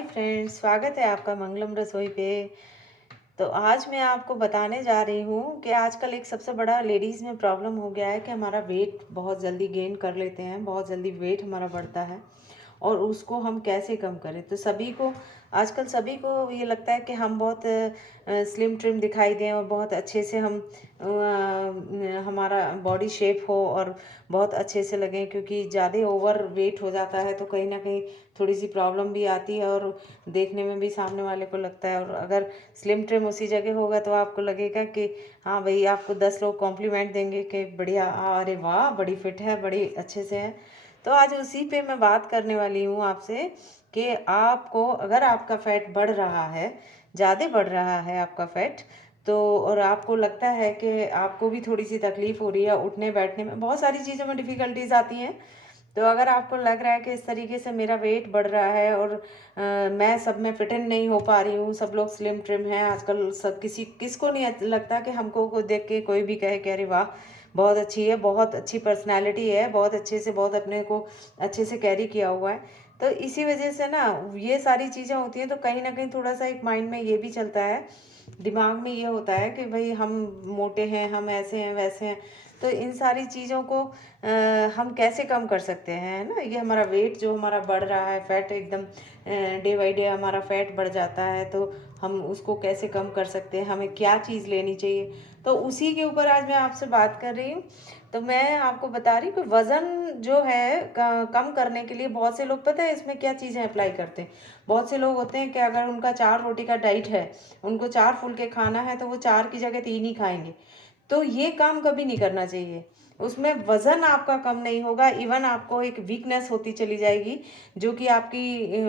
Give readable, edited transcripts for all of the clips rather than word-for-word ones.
Hi friends, स्वागत है आपका मंगलम रसोई पे। तो आज मैं आपको बताने जा रही हूँ कि आजकल एक सबसे बड़ा लेडीज़ में प्रॉब्लम हो गया है कि हमारा वेट बहुत जल्दी गेन कर लेते हैं, बहुत जल्दी वेट हमारा बढ़ता है और उसको हम कैसे कम करें। तो आजकल सभी को ये लगता है कि हम बहुत स्लिम ट्रिम दिखाई दें और बहुत अच्छे से हमारा बॉडी शेप हो और बहुत अच्छे से लगें, क्योंकि ज़्यादा ओवर वेट हो जाता है तो कहीं ना कहीं थोड़ी सी प्रॉब्लम भी आती है और देखने में भी सामने वाले को लगता है। और अगर स्लिम ट्रिम उसी जगह होगा तो आपको लगेगा कि हाँ भाई, आपको 10 लोग कॉम्प्लीमेंट देंगे कि बढ़िया, अरे वाह बड़ी फिट है, बड़ी अच्छे से है। तो आज उसी पे मैं बात करने वाली हूँ आपसे कि आपको अगर आपका फैट बढ़ रहा है, ज़्यादा बढ़ रहा है आपका फैट, तो और आपको लगता है कि आपको भी थोड़ी सी तकलीफ़ हो रही है उठने बैठने में, बहुत सारी चीज़ों में डिफ़िकल्टीज आती हैं। तो अगर आपको लग रहा है कि इस तरीके से मेरा वेट बढ़ रहा है और मैं सब में फिट इन नहीं हो पा रही हूँ, सब लोग स्लिम ट्रिम हैं आजकल, सब किसको नहीं लगता कि हमको को देख के कोई भी कहे कि अरे वाह बहुत अच्छी है, बहुत अच्छी पर्सनालिटी है, बहुत अच्छे से, बहुत अपने को अच्छे से कैरी किया हुआ है। तो इसी वजह से ना ये सारी चीज़ें होती हैं, तो कहीं ना कहीं थोड़ा सा एक माइंड में ये भी चलता है, दिमाग में ये होता है कि भाई हम मोटे हैं, हम ऐसे हैं वैसे हैं। तो इन सारी चीज़ों को हम कैसे कम कर सकते हैं, है ना। ये हमारा वेट जो हमारा बढ़ रहा है, फैट एकदम डे बाई डे हमारा फैट बढ़ जाता है, तो हम उसको कैसे कम कर सकते हैं, हमें क्या चीज़ लेनी चाहिए, तो उसी के ऊपर आज मैं आपसे बात कर रही हूँ। तो मैं आपको बता रही हूँ कि वज़न जो है कम करने के लिए बहुत से लोग, पता है इसमें क्या चीज़ें अप्लाई करते हैं। बहुत से लोग होते हैं कि अगर उनका 4 रोटी का डाइट है, उनको 4 फुलके खाना है, तो वो 4 की जगह 3 ही खाएंगे। तो ये काम कभी नहीं करना चाहिए। उसमें वज़न आपका कम नहीं होगा, इवन आपको एक वीकनेस होती चली जाएगी, जो कि आपकी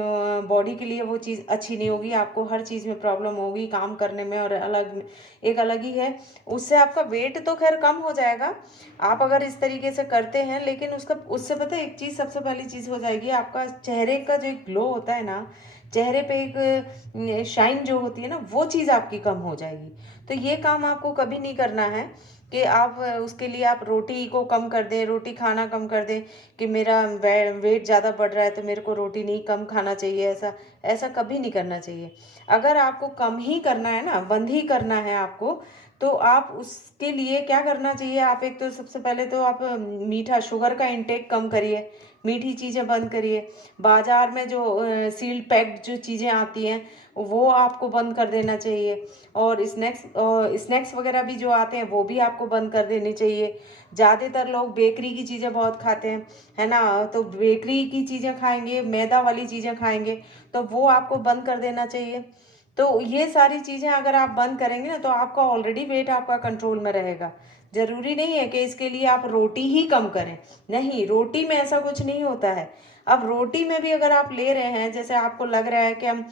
बॉडी के लिए वो चीज़ अच्छी नहीं होगी। आपको हर चीज़ में प्रॉब्लम होगी, काम करने में और एक अलग ही है। उससे आपका वेट तो खैर कम हो जाएगा, आप अगर इस तरीके से करते हैं, लेकिन उससे पता है एक चीज़, सबसे पहली चीज़ हो जाएगी, आपका चेहरे का जो एक ग्लो होता है ना, चेहरे पे एक शाइन जो होती है ना, वो चीज़ आपकी कम हो जाएगी। तो ये काम आपको कभी नहीं करना है कि आप उसके लिए आप रोटी को कम कर दें, रोटी खाना कम कर दें कि मेरा वेट ज़्यादा बढ़ रहा है तो मेरे को रोटी नहीं कम खाना चाहिए, ऐसा ऐसा कभी नहीं करना चाहिए। अगर आपको कम ही करना है ना, बंद ही करना है आपको, तो आप उसके लिए क्या करना चाहिए, आप एक तो सबसे पहले तो आप मीठा, शुगर का इंटेक कम करिए, मीठी चीज़ें बंद करिए। बाज़ार में जो सील्ड पैक्ड जो चीज़ें आती हैं, वो आपको बंद कर देना चाहिए। और स्नैक्स वगैरह भी जो आते हैं, वो भी आपको बंद कर देनी चाहिए। ज़्यादातर लोग बेकरी की चीज़ें बहुत खाते हैं, है ना। तो बेकरी की चीज़ें खाएंगे, मैदा वाली चीज़ें खाएंगे, तो वो आपको बंद कर देना चाहिए। तो ये सारी चीज़ें अगर आप बंद करेंगे ना, तो आपका ऑलरेडी वेट आपका कंट्रोल में रहेगा। ज़रूरी नहीं है कि इसके लिए आप रोटी ही कम करें, नहीं, रोटी में ऐसा कुछ नहीं होता है। अब रोटी में भी अगर आप ले रहे हैं, जैसे आपको लग रहा है कि हम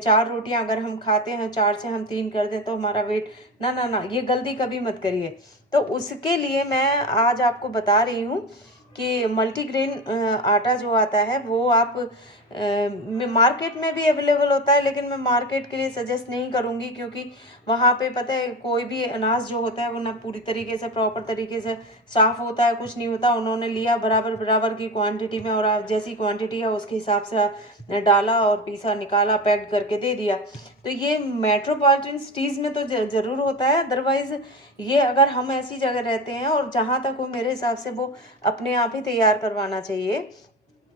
4 रोटियां अगर हम खाते हैं, 4 से हम 3 कर दें तो हमारा वेट, ना ना ना, ये गलती कभी मत करिए। तो उसके लिए मैं आज आपको बता रही हूँ कि मल्टीग्रेन आटा जो आता है, वो आप मार्केट में भी अवेलेबल होता है, लेकिन मैं मार्केट के लिए सजेस्ट नहीं करूँगी, क्योंकि वहाँ पे पता है कोई भी अनाज जो होता है वो ना पूरी तरीके से, प्रॉपर तरीके से साफ़ होता है, कुछ नहीं होता। उन्होंने लिया बराबर बराबर की क्वांटिटी में, और आप जैसी क्वांटिटी है उसके हिसाब से डाला और पीसा, निकाला, पैक्ड करके दे दिया। तो ये मेट्रोपॉलिटन सिटीज़ में तो ज़रूर होता है, अदरवाइज़ ये अगर हम ऐसी जगह रहते हैं, और जहाँ तक हो मेरे हिसाब से वो अपने आप ही तैयार करवाना चाहिए।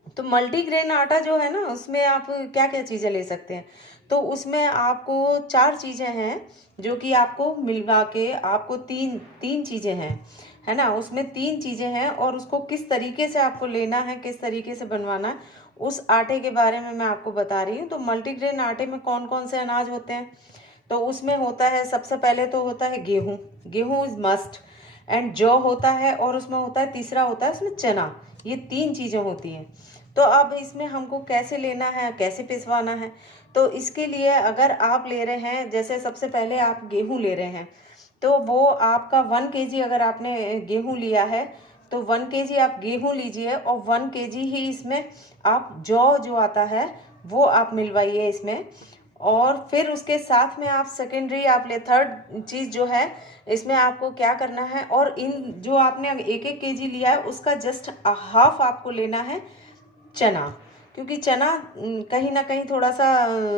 तो मल्टीग्रेन आटा जो है ना, उसमें आप क्या क्या चीज़ें ले सकते हैं। तो उसमें आपको 4 चीज़ें हैं, जो कि आपको मिलवा के आपको तीन तीन चीज़ें हैं, है ना। उसमें 3 चीज़ें हैं, और उसको किस तरीके से आपको लेना है, किस तरीके से बनवाना है, उस आटे के बारे में मैं आपको बता रही हूँ। तो मल्टीग्रेन आटे में कौन कौन से अनाज होते हैं, तो उसमें होता है, सबसे पहले तो होता है गेहूँ, गेहूँ इज मस्ट। एंड जौ होता है, और उसमें होता है, तीसरा होता है उसमें चना। ये 3 चीज़ें होती हैं। तो अब इसमें हमको कैसे लेना है, कैसे पिसवाना है। तो इसके लिए अगर आप ले रहे हैं, जैसे सबसे पहले आप गेहूँ ले रहे हैं, तो वो आपका 1 kg अगर आपने गेहूँ लिया है, तो 1 kg आप गेहूँ लीजिए, और 1 kg ही इसमें आप जौ जो आता है वो आप मिलवाइए इसमें। और फिर उसके साथ में आप सेकेंडरी आप ले, थर्ड चीज़ जो है, इसमें आपको क्या करना है, और इन जो आपने 1 1 kg लिया है उसका जस्ट हाफ आपको लेना है चना। क्योंकि चना कहीं न कहीं थोड़ा-सा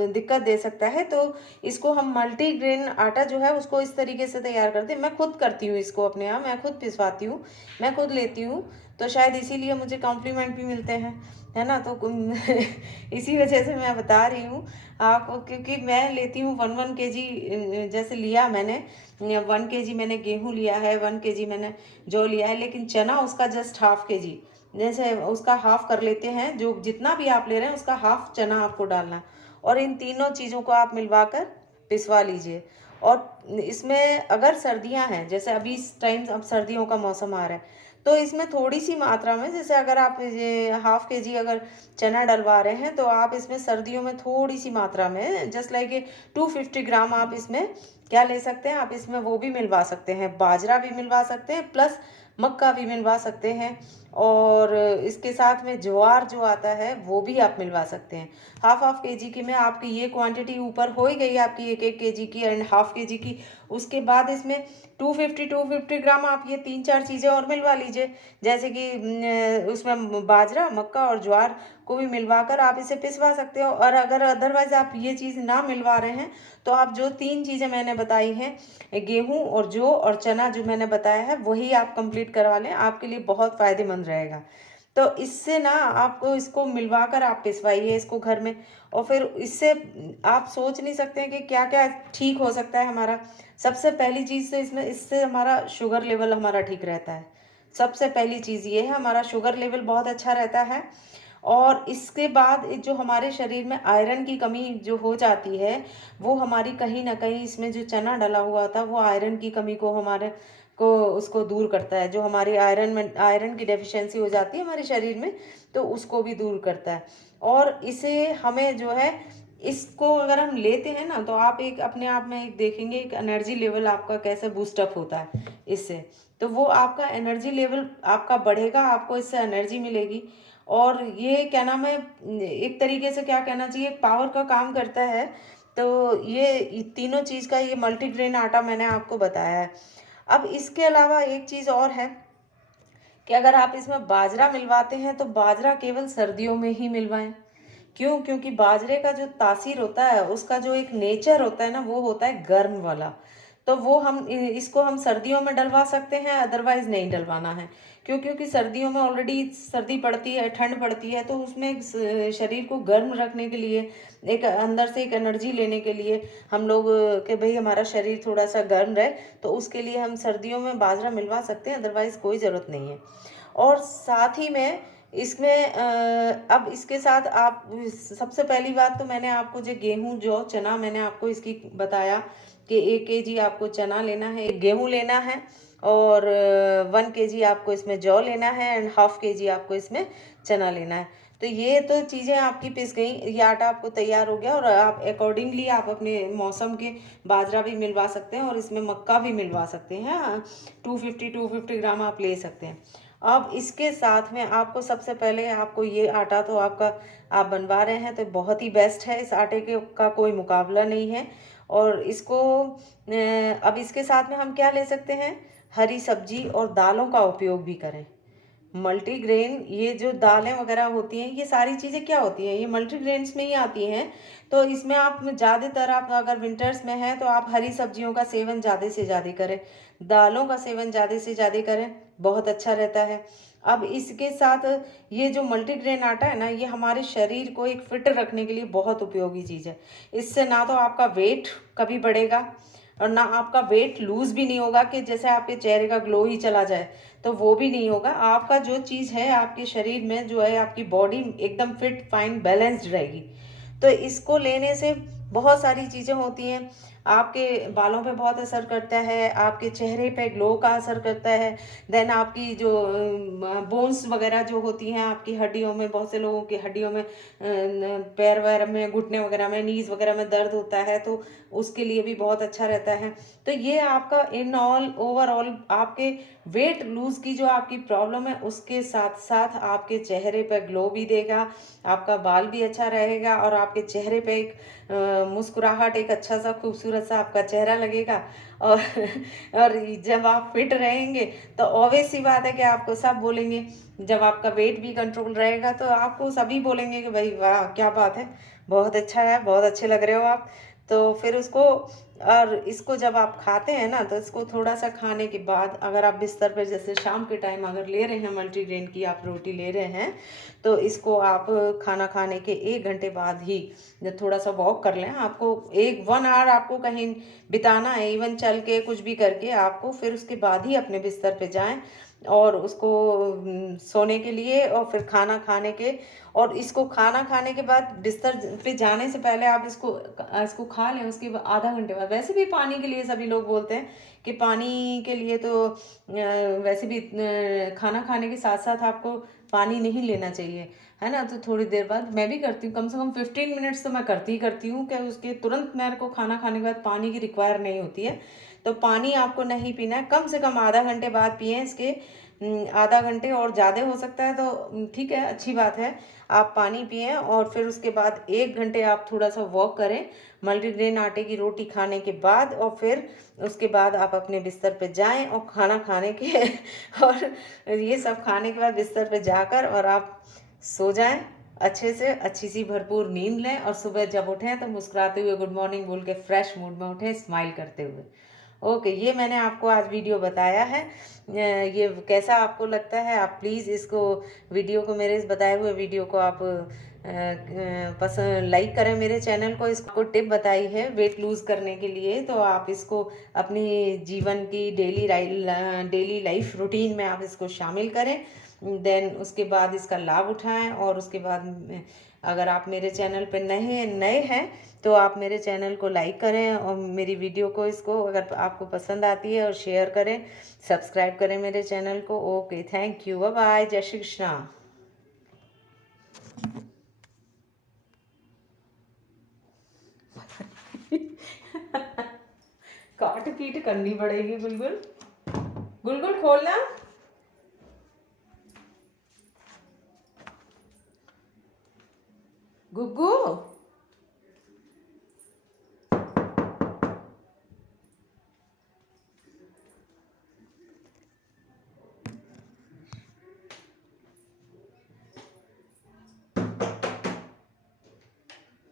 दिक्कत दे सकता है। तो इसको हम मल्टीग्रेन आटा जो है उसको इस तरीके से तैयार करते हैं। मैं खुद करती हूँ इसको अपने यहाँ, मैं खुद पिसवाती हूँ, मैं खुद लेती हूँ, तो शायद इसीलिए मुझे कॉम्प्लीमेंट भी मिलते हैं, है ना? तो इसी वजह से मैं बता रही हूँ आपको, क्योंकि मैं लेती हूँ 1-1 केजी, जैसे लिया मैंने 1 केजी मैंने गेहूँ लिया है, 1 केजी मैंने जौ लिया है, लेकिन चना उसका जस्ट हाफ़ केजी, जैसे उसका हाफ़ कर लेते हैं, जो जितना भी आप ले रहे हैं उसका हाफ़ चना आपको डालना है, और इन तीनों चीज़ों को आप मिलवाकर पिसवा लीजिए। और इसमें अगर सर्दियाँ हैं, जैसे अभी इस टाइम अब सर्दियों का मौसम आ रहा है, तो इसमें थोड़ी-सी मात्रा में, जैसे अगर आप ये हाफ़ केजी अगर चना डलवा रहे हैं, तो आप इसमें सर्दियों में थोड़ी-सी मात्रा में जस्ट लाइक 250 ग्राम आप इसमें क्या ले सकते हैं, आप इसमें वो भी मिलवा सकते हैं, बाजरा भी मिलवा सकते हैं, प्लस मक्का भी मिलवा सकते हैं, और इसके साथ में ज्वार जो आता है वो भी आप मिलवा सकते हैं। हाफ़ केजी की में आपकी ये क्वांटिटी ऊपर हो ही गई आपकी 1-1 केजी की एंड हाफ़ केजी की। उसके बाद इसमें 250 ग्राम आप ये 3-4 चीज़ें और मिलवा लीजिए, जैसे कि उसमें बाजरा, मक्का और ज्वार को भी मिलवाकर आप इसे पिसवा सकते हो। और अगर अदरवाइज़ आप ये चीज़ ना मिलवा रहे हैं, तो आप जो 3 चीज़ें मैंने बताई हैं, गेहूँ और जौ और चना जो मैंने बताया है, वही आप कंप्लीट करवा लें, आपके लिए बहुत फ़ायदेमंद रहेगा। तो इससे ना आपको इसको मिलवाकर आप पिसवाइए इसको घर में, और फिर इससे आप सोच नहीं सकते हैं कि क्या-क्या ठीक हो सकता है हमारा। सबसे पहली चीज़ तो इसमें इससे हमारा शुगर लेवल हमारा ठीक रहता है। सबसे पहली चीज़ ये है, हमारा शुगर लेवल बहुत अच्छा रहता है। और इसके बाद जो हमारे शरीर में आयरन की कमी जो हो जाती है, वो हमारी कहीं न कहीं इसमें जो चना डला हुआ था, वो आयरन की कमी को हमारे को उसको दूर करता है। जो हमारी आयरन की डेफ़िशिएंसी हो जाती है हमारे शरीर में, तो उसको भी दूर करता है। और इसे हमें जो है, इसको अगर हम लेते हैं ना, तो आप एक अपने आप में एक देखेंगे एक एनर्जी लेवल आपका कैसे बूस्ट अप होता है इससे। तो वो आपका एनर्जी लेवल आपका बढ़ेगा, आपको इससे एनर्जी मिलेगी। और ये क्या नाम है, एक तरीके से क्या कहना चाहिए, पावर का काम करता है। तो ये तीनों चीज़ का ये मल्टीग्रेन आटा मैंने आपको बताया है। अब इसके अलावा एक चीज़ और है कि अगर आप इसमें बाजरा मिलवाते हैं, तो बाजरा केवल सर्दियों में ही मिलवाएं। क्यों? क्योंकि बाजरे का जो तासीर होता है, उसका जो एक नेचर होता है ना, वो होता है गर्म वाला। तो वो हम इसको हम सर्दियों में डलवा सकते हैं, अदरवाइज नहीं डलवाना है। क्यों? क्योंकि सर्दियों में ऑलरेडी सर्दी पड़ती है, ठंड पड़ती है, तो उसमें शरीर को गर्म रखने के लिए, एक अंदर से एक एनर्जी लेने के लिए हम लोग कि भाई हमारा शरीर थोड़ा सा गर्म रहे, तो उसके लिए हम सर्दियों में बाजरा मिलवा सकते हैं, अदरवाइज कोई ज़रूरत नहीं है। और साथ ही में इसमें अब इसके साथ आप सबसे पहली बात तो मैंने आपको जो गेहूँ, जौ, चना मैंने आपको इसकी बताया कि 1 केजी आपको चना लेना है, गेहूँ लेना है, और 1 केजी आपको इसमें जौ लेना है एंड हाफ़ केजी आपको इसमें चना लेना है। तो ये तो चीज़ें आपकी पिस गई, ये आटा आपको तैयार हो गया, और आप अकॉर्डिंगली आप अपने मौसम के बाजरा भी मिलवा सकते हैं और इसमें मक्का भी मिलवा सकते हैं। हाँ, 250 ग्राम आप ले सकते हैं। अब इसके साथ में आपको सबसे पहले आपको ये आटा तो आपका आप बनवा रहे हैं तो बहुत ही बेस्ट है, इस आटे के का कोई मुकाबला नहीं है। और इसको अब इसके साथ में हम क्या ले सकते हैं, हरी सब्जी और दालों का उपयोग भी करें। मल्टीग्रेन ये जो दालें वगैरह होती हैं, ये सारी चीज़ें क्या होती हैं, ये मल्टीग्रेन्स में ही आती हैं। तो इसमें आप ज़्यादातर, आप अगर विंटर्स में हैं तो आप हरी सब्जियों का सेवन ज़्यादा से ज़्यादा करें, दालों का सेवन ज़्यादा से ज़्यादा करें, बहुत अच्छा रहता है। अब इसके साथ ये जो मल्टीग्रेन आटा है ना, ये हमारे शरीर को एक फिट रखने के लिए बहुत उपयोगी चीज़ है। इससे ना तो आपका वेट कभी बढ़ेगा, और ना आपका वेट लूज़ भी नहीं होगा कि जैसे आपके चेहरे का ग्लो ही चला जाए, तो वो भी नहीं होगा। आपका जो चीज़ है आपके शरीर में जो है, आपकी बॉडी एकदम फिट, फाइन, बैलेंस्ड रहेगी। तो इसको लेने से बहुत सारी चीज़ें होती हैं, आपके बालों पे बहुत असर करता है, आपके चेहरे पे ग्लो का असर करता है। देन आपकी जो बोन्स वगैरह जो होती हैं आपकी हड्डियों में, बहुत से लोगों की हड्डियों में पैर वगैरह में, घुटने वगैरह में, नीज़ वगैरह में दर्द होता है, तो उसके लिए भी बहुत अच्छा रहता है। तो ये आपका इन ऑल ओवरऑल आपके वेट लूज़ की जो आपकी प्रॉब्लम है, उसके साथ साथ आपके चेहरे पर ग्लो भी देगा, आपका बाल भी अच्छा रहेगा, और आपके चेहरे पे एक मुस्कुराहट, एक अच्छा सा खूबसूरत खूबसूरत सा आपका चेहरा लगेगा। और और जब आप फिट रहेंगे तो ऑब्वियस सी बात है कि आपको सब बोलेंगे। जब आपका वेट भी कंट्रोल रहेगा तो आपको सभी बोलेंगे कि भाई वाह क्या बात है, बहुत अच्छा है, बहुत अच्छे लग रहे हो आप। तो फिर उसको, और इसको जब आप खाते हैं ना तो इसको थोड़ा सा खाने के बाद अगर आप बिस्तर पर जैसे शाम के टाइम अगर ले रहे हैं मल्टीग्रेन की आप रोटी ले रहे हैं, तो इसको आप खाना खाने के 1 घंटे बाद ही जब थोड़ा सा वॉक कर लें। आपको 1 आवर आपको कहीं बिताना है, इवन चल के कुछ भी करके आपको, फिर उसके बाद ही अपने बिस्तर पे जाएं और उसको सोने के लिए, और फिर खाना खाने के, और इसको खाना खाने के बाद बिस्तर पे जाने से पहले आप इसको खा लें। उसके बाद आधा घंटे बाद वैसे भी पानी के लिए सभी लोग बोलते हैं कि पानी के लिए तो वैसे भी खाना खाने के साथ साथ आपको पानी नहीं लेना चाहिए, है ना। तो थोड़ी देर बाद मैं भी करती हूँ, कम से कम 15 मिनट्स तो मैं करती ही करती हूँ कि उसके तुरंत मेरे को खाना खाने के बाद पानी की रिक्वायर नहीं होती है। तो पानी आपको नहीं पीना है, कम से कम आधा घंटे बाद पिए इसके। आधा घंटे और ज़्यादा हो सकता है तो ठीक है, अच्छी बात है, आप पानी पिए। और फिर उसके बाद 1 घंटे आप थोड़ा सा वॉक करें मल्टीग्रेन आटे की रोटी खाने के बाद, और फिर उसके बाद आप अपने बिस्तर पे जाएं और खाना खाने के और ये सब खाने के बाद बिस्तर पे जाकर और आप सो जाएं अच्छे से, अच्छी सी भरपूर नींद लें, और सुबह जब उठें तो मुस्कुराते हुए गुड मॉर्निंग बोल के फ्रेश मूड में उठें, स्माइल करते हुए। ओके, ये मैंने आपको आज वीडियो बताया है। ये कैसा आपको लगता है, आप प्लीज़ इसको वीडियो को, मेरे इस बताए हुए वीडियो को आप पसंद लाइक करें मेरे चैनल को। इसको टिप बताई है वेट लूज़ करने के लिए, तो आप इसको अपनी जीवन की डेली लाइफ रूटीन में आप इसको शामिल करें। देन उसके बाद इसका लाभ उठाएं। और उसके बाद अगर आप मेरे चैनल पर नए नए हैं तो आप मेरे चैनल को लाइक करें, और मेरी वीडियो को, इसको अगर आपको पसंद आती है, और शेयर करें, सब्सक्राइब करें मेरे चैनल को। Okay, thank you, bye bye, जय श्री कृष्णा। काट पीट करनी पड़ेगी। गुलगुल, गुलगुल खोलना। गुग्गू,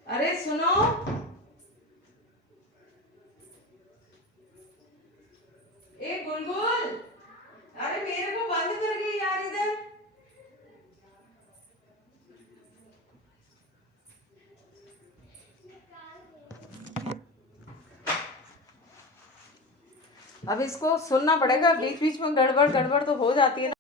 अरे सुनो, ए गुलगुल, अरे मेरे को बंद कर गई यार इधर। अब इसको सुनना पड़ेगा, बीच बीच में गड़बड़ गड़बड़ तो हो जाती है ना।